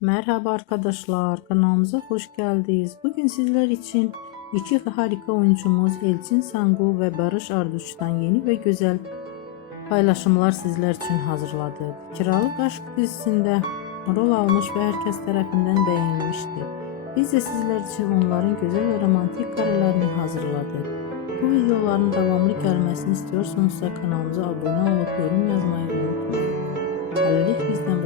Merhaba arkadaşlar, kanalımıza hoş geldiniz. Bugün sizler için iki harika oyuncumuz Elçin Sangu ve Barış Arduç'tan yeni ve güzel paylaşımlar sizler için hazırladık. Kiralık Aşk dizisinde rol almış ve herkes tarafından beğenilmişti. Biz de sizler için onların güzel ve romantik karelerini hazırladık. Bu videoların devamlı gelmesini istiyorsanız kanalımıza abone olup yorum yazmayı unutmayın. Hələlik bizdən